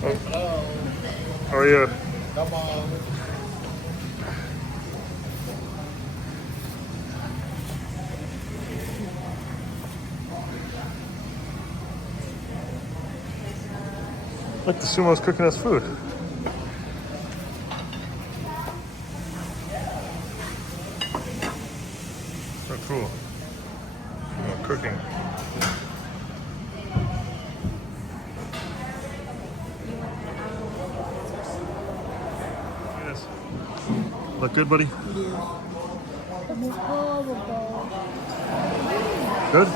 Hello. How are you? Come on. Look, the sumo's cooking us food. So cool. Sumo cooking. Yes. Look good, buddy? Good?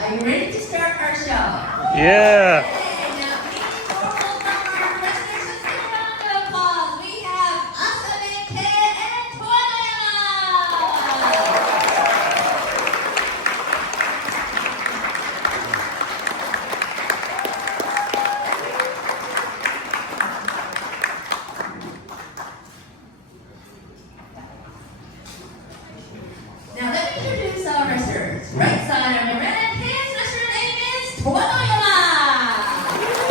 Are you ready to start our show? Yeah. Okay, now please hold up our presentations in a round of applause. We have Asane, Kei, and Toyama. Now let me introduce our wrestlers. Right side on your red, his wrestler name is Toyama. And his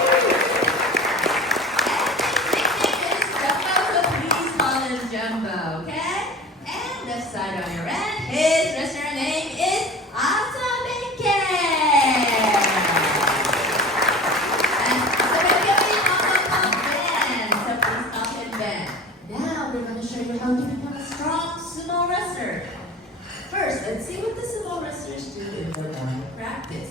nickname is Jumbo, so please call him Jumbo, okay? And left side on your red, his wrestler name is Asabeke. And Asabeke is also called Ben, so please call him Ben. Now we're going to show you how to become a strong sumo wrestler. First, let's see what the sumo wrestlers do in their morning practice.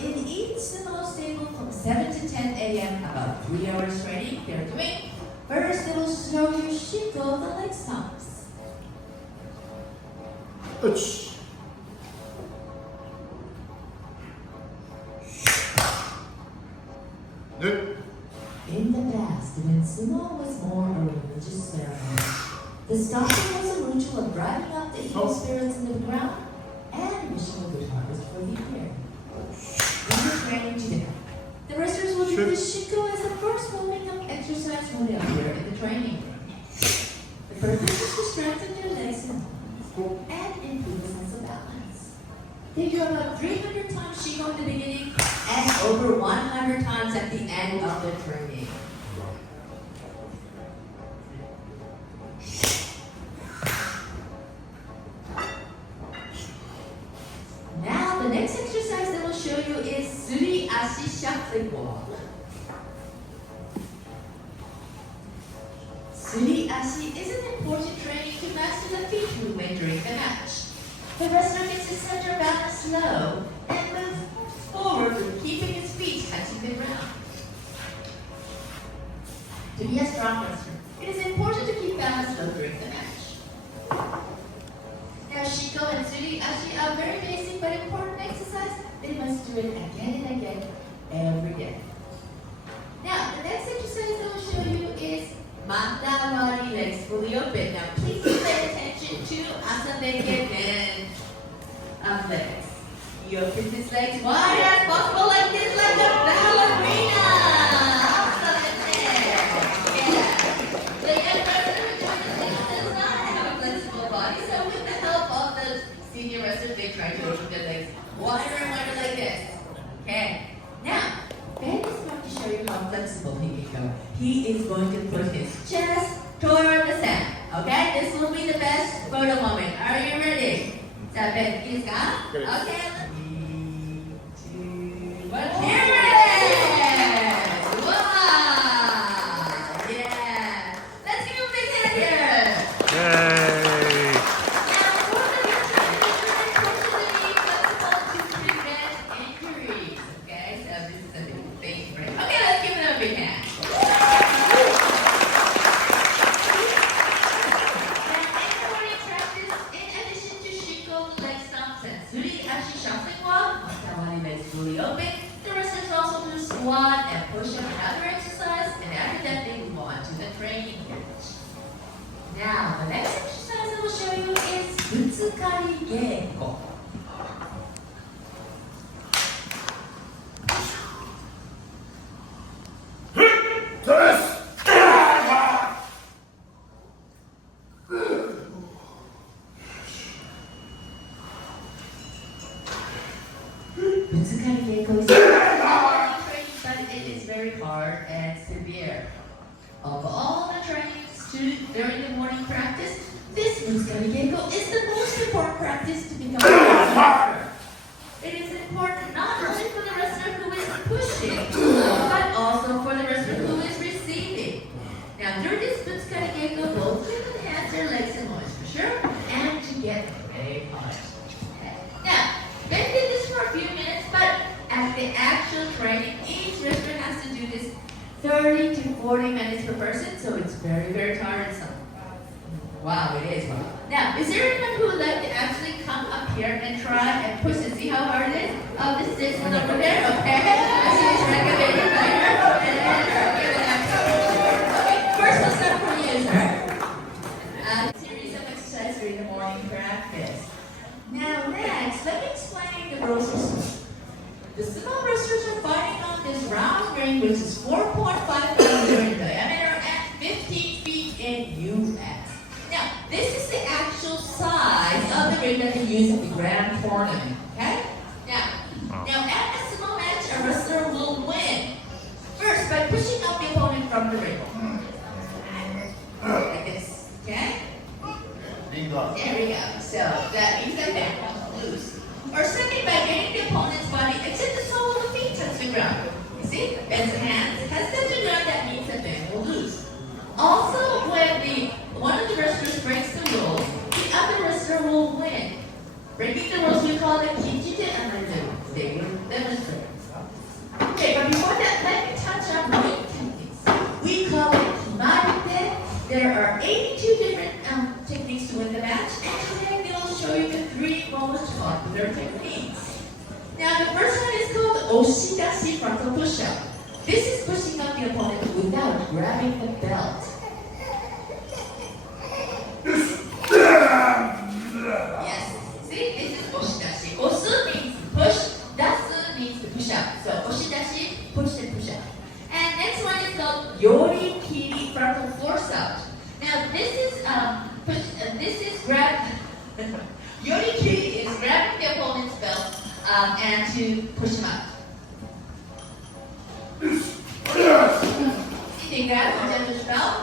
In each sumo stable from 7 to 10 a.m., about 3 hours training they're doing. First, they will show you Shiko, the leg stomps. In the past, when sumo was more a religious ceremony, the stomping was a ritual of driving out the evil spirits into the ground and wishing a good harvest for the year. In the training today, the wrestlers will do the Shiko as the first warming up exercise when they appear in the training room. The purpose is to strengthen your legs and arms and improve a sense of balance. They do about 300 times Shiko in the beginning and over 100 times at the end of the training. Now, the next exercise that will show you is Suri Ashi Shuffling Walk. Suri Ashi is an important training to master the feet movement during the match. The wrestler gets his center balance low and moves forward with keeping his feet touching the ground. To be a strong wrestler, it is important to keep balance low during the match. Now, Shiko and Suri Ashi are very basic but important exercise. They must do it again and again, every day. Now, the next exercise I will show you is Mandawari, legs fully open. Now, please pay attention to Asabeke and legs. You open his legs wide as possible like this, like a ballerina. Senior wrestlers, they try to open their legs wider and wider like this. Okay. Now, Ben is going to show you how flexible he can go. He is going to put his chest toward the sand. Okay? just for the moment. Are you ready? 자, 네, is 가? 그래. Okay. 3, 2, 1. Yes! Wow! Yeah! Let's give him a big hand here. Yay! Now, for the unfortunately flexible to prevent injuries. Okay, so this is a big break. Okay, let's give them a big hand. Fully open. The wrestlers also do squat and push up and other exercise, and after that they move on to the training pitch. Now, the next exercise I will show you is Butsukari Geiko. Butsukari Geiko is training, but it is very hard and severe. Of all the trainings to during the morning practice, this Butsukari Geiko is the most important practice to become a wrestler. It is important not only for the wrestler who is pushing, but also for the wrestler who is receiving. Now, through this Butsukari Geiko, both you can enhance your legs and moist for sure, and to get very hard. Now, they did this for a few minutes, but at the actual training, each wrestler has to do this 30 to 40 minutes per person, so it's very, very tiresome. Wow, it is. Now, is there anyone who would like to actually come up here and try and push and see how hard it is? Oh, this is this one over there. Okay. I see this recommended by her. Okay, first we'll start from you, sir. Series of exercises during the morning practice. Now, next, let me explain the rules of sumo. The sumo wrestlers are fighting on this round ring, which is 4.5 millimeters in diameter and 15 feet in US. Now, this is the actual size of the ring that they use at the grand tournament. Okay? Now at a sumo match, a wrestler will win first by pushing up the opponent from the ring. Like this. Okay? There we go. So that means that man comes loose. Or second, by getting the opponent's body except the sole of the feet touch the ground. You see? Bends the hands, has touched the ground, that means that man will lose. Also, when one of the wrestlers breaks the rules, the other wrestler will win. Breaking the rules we call it Kijite and they will demonstrate. Okay, but before that, let me touch on ring techniques. We call it Kimarite. There are 82 different techniques to win the match, and today they will show you the 3 most popular techniques. Now, the first one is called Oshidashi frontal push-up. This is pushing up the opponent without grabbing the belt. Yes, see, this is Oshidashi. Osu means push, dasu means to push up. So, Oshidashi, push and push up. And next one is called Yori Kiri frontal force out. Now, this is grab. Yori Kiri is grabbing the opponent's belt and to push him out. See, they grab the judge's belt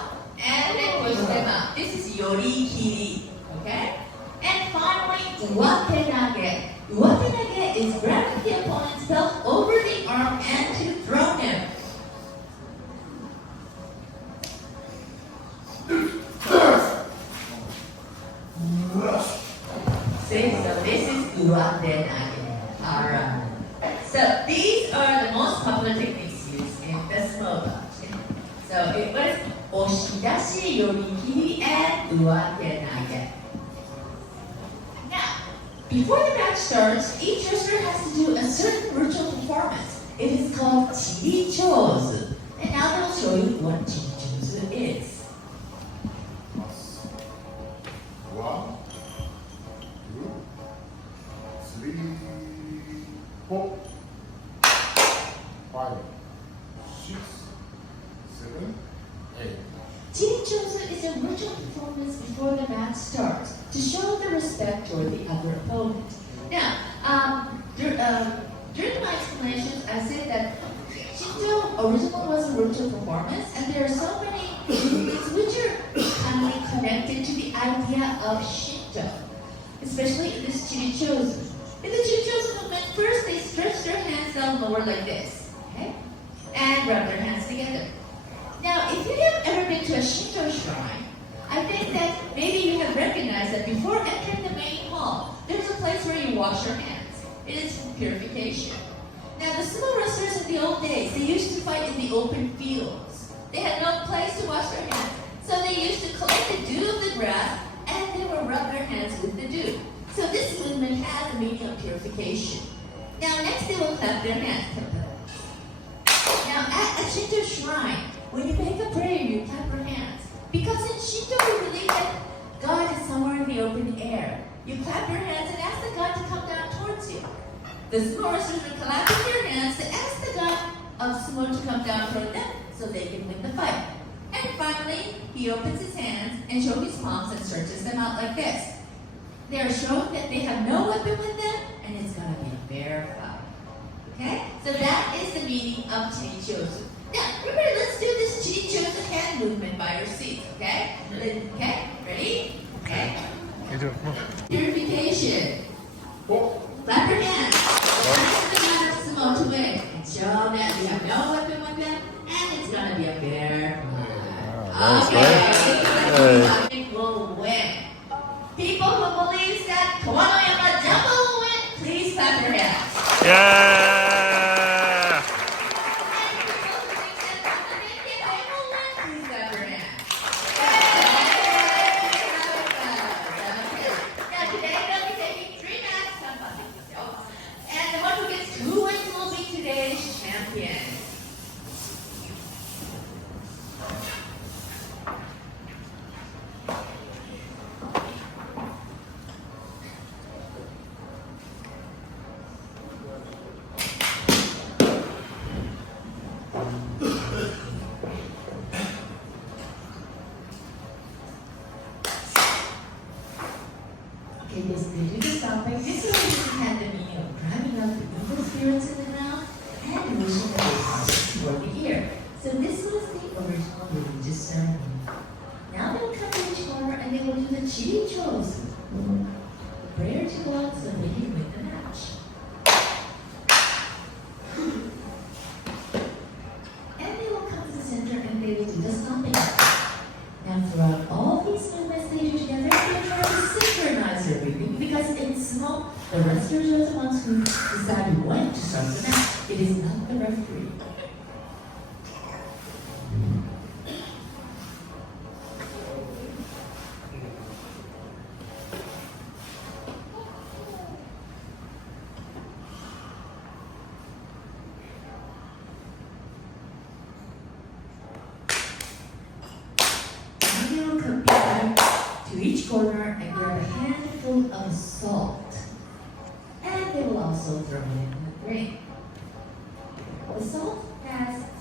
and then push them out. This is Yori Kiri, okay? And finally, Uwatenage. Uwatenage is grabbing the opponent's belt over the arm and to throw him. See, so this is Uwatenage. Alright. So these are the most popular techniques used in the sumo bout. So it was Oshidashi, Yorikiri, and Uwatenage. Now, before the match starts, each wrestler has to do a certain ritual performance. It is called Chirichozu. And now they'll show you what Chirichozu is. 1, 2, 3, 4, 5, 6, 7, 8. Chirichozu is a ritual performance before the match starts to show the respect toward the other opponent. Now, during my explanations, I said that Shinto originally was a ritual performance, and there are so many techniques which are strongly connected to the idea of Shinto, especially in this Chirichozu. In the Chirichozu movement, first they stretch their hands down lower like this, okay? And rub their hands together. Now, if you have ever been to a Shinto shrine, I think that maybe you have recognized that before entering the main hall, there's a place where you wash your hands. It is for purification. Now, the sumo wrestlers in the old days, they used to fight in the open fields. They had no place to wash their hands, so they used to collect the dew of the grass, and they would rub their hands with the dew. So this movement has a meaning of purification. Now, next they will clap their hands. Now, at a Shinto shrine, when you make a prayer, you clap your hands. Because in Shinto, we believe that God is somewhere in the open air. You clap your hands and ask the God to come down towards you. The sumo wrestlers are clapping their hands to ask the God of sumo to come down toward them so they can win the fight. And finally, he opens his hands and shows his palms and stretches them out like this. They are showing that they have no weapon with them, and it's going to be a fair fight. Okay? So that is the meaning of Chirichozu. Now, everybody, let's do this Chirichozu hand movement by your seats, okay? Okay? Ready? Okay. Purification. Clap your hands. Ask the God of sumo to win. And show that you have no weapon with them, and it's going to be a fair fight. Okay. It will win. People who believe that Kawanoyama Jumbo will win, please clap your hands. Yeah. The wrestlers are the ones who decide when to start the match. It is not the referee. Now they will come back to each corner and grab a handful of salt. And they will also throw it in the ring.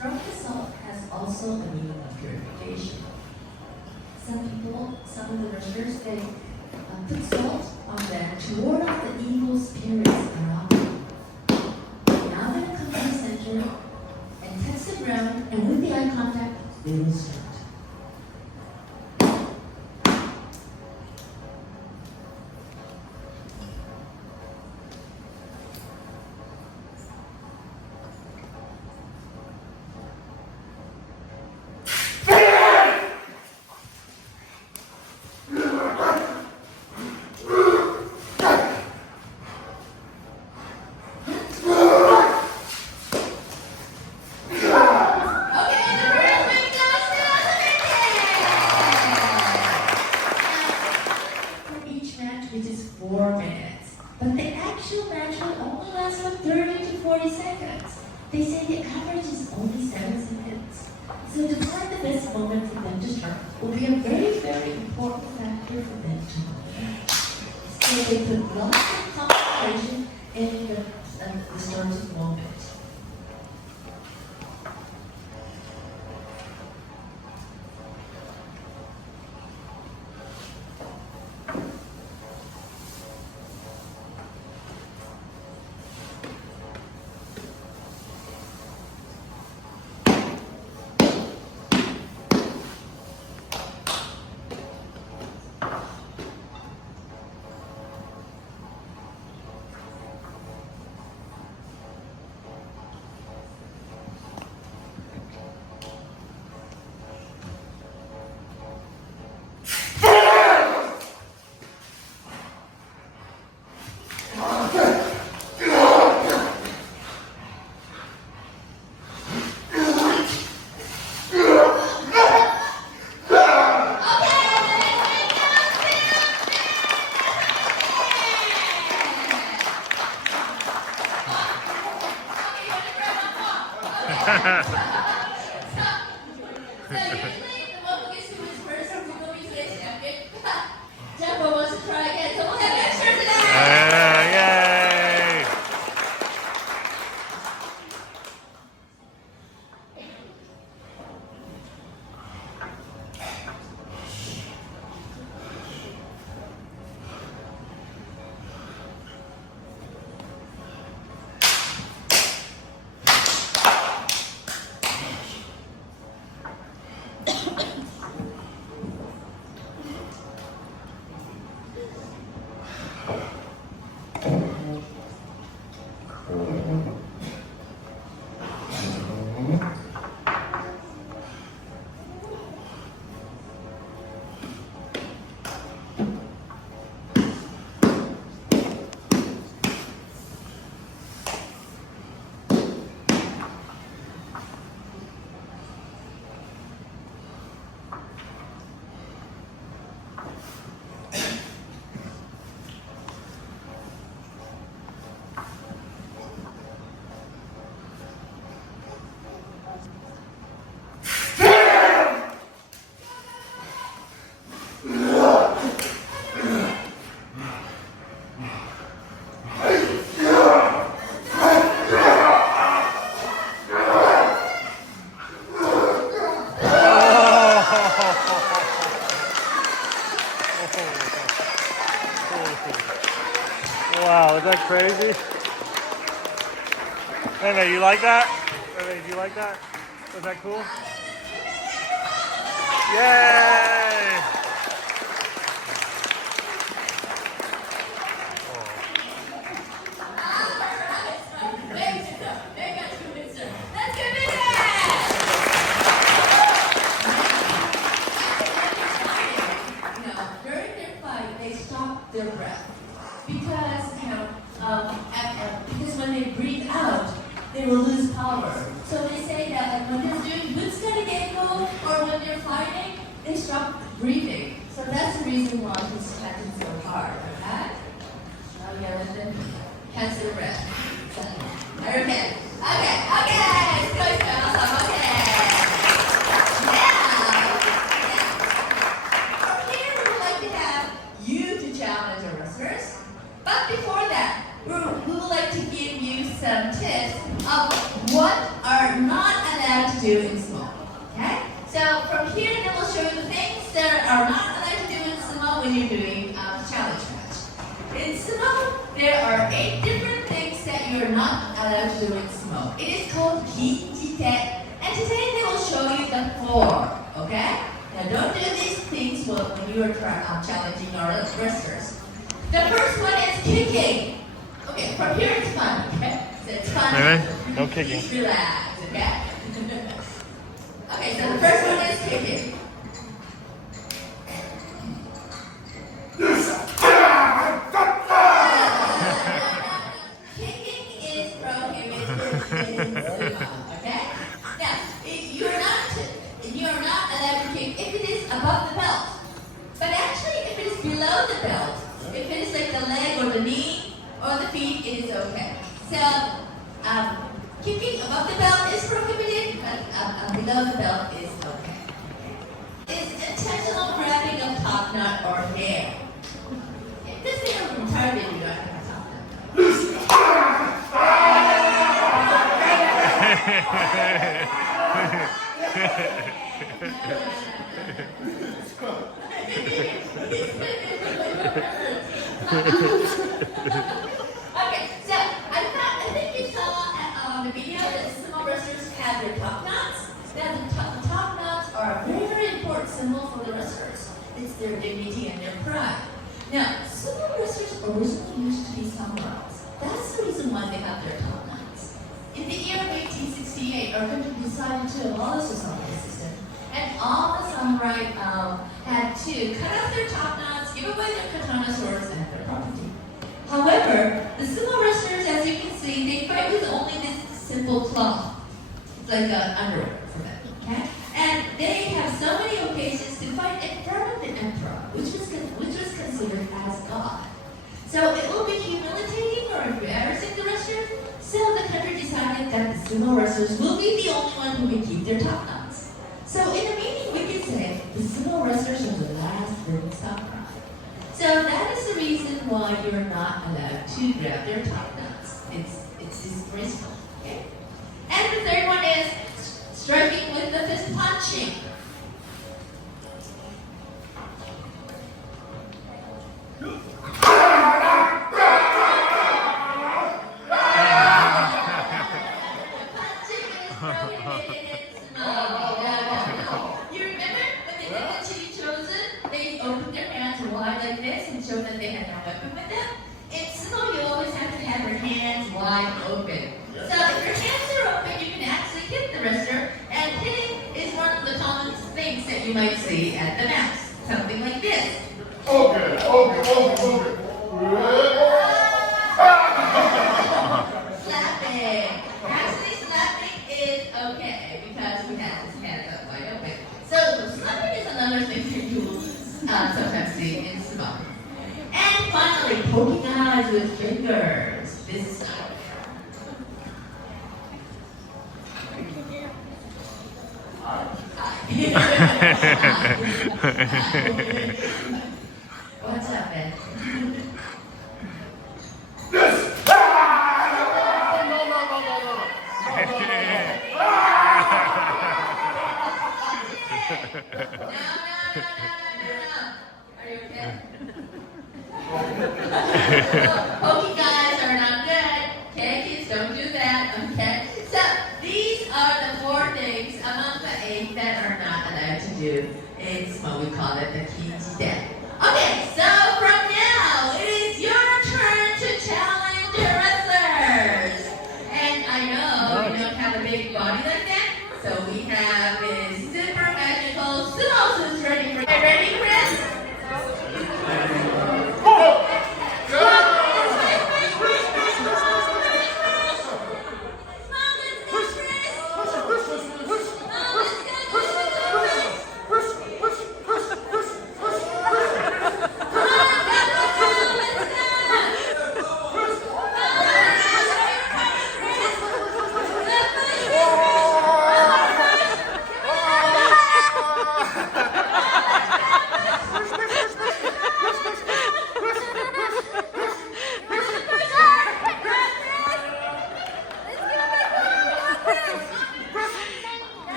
Throwing the salt has also a meaning of purification. Some of the wrestlers, they put salt on them to ward off the evil spirits around them. Now they will come to the center and touch the ground, and with the eye contact, they will start. Which is 4 minutes. But the actual match will only last for 30 to 40 seconds. They say the average is only 7 seconds. So to find the best moment for them to start will be a very, very important factor for them to win. So they put lots of concentration in the starting moment. usually the one who gets to win first is going to be today's champion. Jumbo wants to try again, so we'll have extra today. Yay! Wow, is that crazy? Hey, you like that? Hey, do you like that? Was that cool? Yay! During their fight, they stop their breath because because when they breathe out, they will lose power. So they say that when they're doing Butsukarigeko or when they're fighting, they stop breathing. So that's the reason why he's catching so hard. Okay? Now you gotta catch their breath. Okay. It's going to awesome. Okay. Here we would like to have you to challenge our wrestlers. But before that, we would like to give you some tips of what are not allowed to do in sumo. Okay? So from here, then we'll show you the things that are not allowed to do in sumo when you're doing a challenge match. In sumo, there are 8 different things that you're not allowed to do in sumo. It is called ginjite. And today they will show you the 4. Okay? Now don't do these things when you are challenging our wrestlers. The first one is kicking. Okay, from here it's fun, okay? So it's fun. No kicking. Just relax, okay? Okay, so the first one is kicking. Kicking is prohibited, okay? Now, you're not allowed to kick if it is above the belt. But actually, if it is below the belt, if it is like the leg or the knee or the feet, it is okay. So, kicking above the belt is prohibited, but below the belt is okay. It's intentional grabbing of top knot or hair. If this hair from Target, you don't have top knot. Okay, so I think you saw on the video that sumo wrestlers have their top knots. Now the top knots are a very, very important symbol for the wrestlers. It's their dignity and their pride. Now, sumo wrestlers originally used to be samurais. That's the reason why they have their top knots. In the year of 1868, our country decided to abolish the samurai system, and all the samurai had to cut off their top knots, give away their katana swords, and their property. However, the sumo wrestlers, as you can see, they fight with only this simple cloth. It's like underwear for them, okay? And they have so many occasions to fight in front of the emperor, which was considered as God. So it will be humiliating or embarrassing the wrestlers. So the country decided that the sumo wrestlers will be the only one who can keep their top knots. So in a meaning, we can say the sumo wrestlers are the last living stock knot. So that is the reason why you're not allowed to grab their top knots. It's disgraceful. Okay? And the third one is striking with the fist punching. You remember when they did the Chili Chosen? They opened their hands wide like this and showed that they had no weapon with them. In sumo, you always have to have your hands wide open. So if your hands are open, you can actually hit the wrestler, and hitting is one of the common things that you might see at the match. Something like this. Okay. Slapping. Actually, slapping is okay because we have his hands up wide open. So slapping is another thing you will sometimes see in sumo. And finally, poking eyes with fingers. This is not. What's up, Ben? No. Are you okay? Poking guys are not good. Okay, kids, don't do that. Okay. So these are the 4 things among the 8 that are not allowed to do in sumo. We call it the kinji. Okay, so from now it is your turn to challenge your wrestlers. And I know you don't have a big body like that, so we have this super magical sumo suits ready for you. Ready, Chris?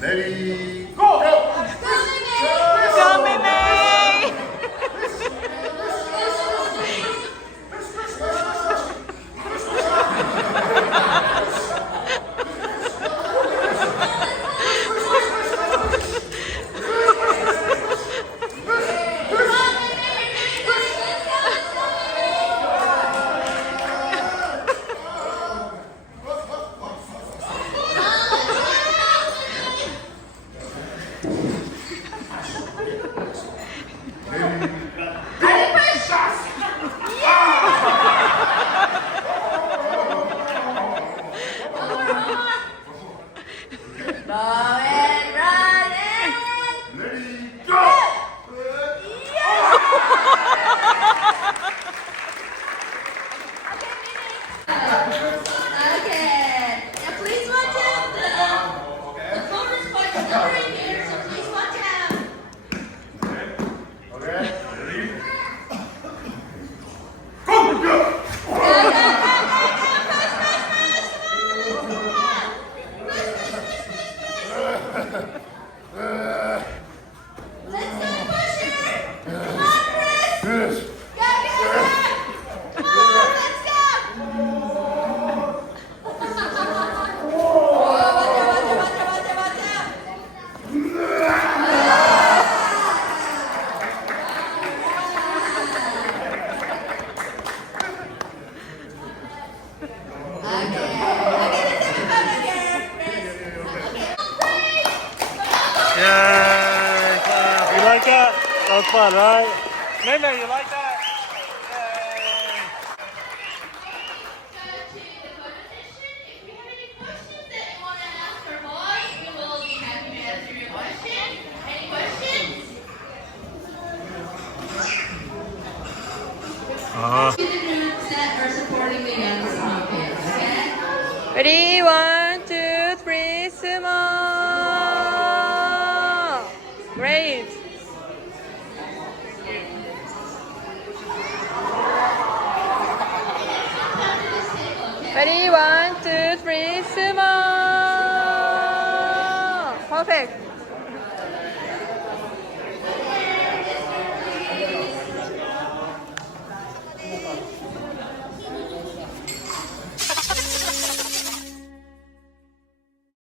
Ready, go! Yeah, you like that? That was fun, right? Nene, you like that? Ready, 1, 2, 3, sumo. Great. Ready, 1, 2, 3, sumo. Perfect.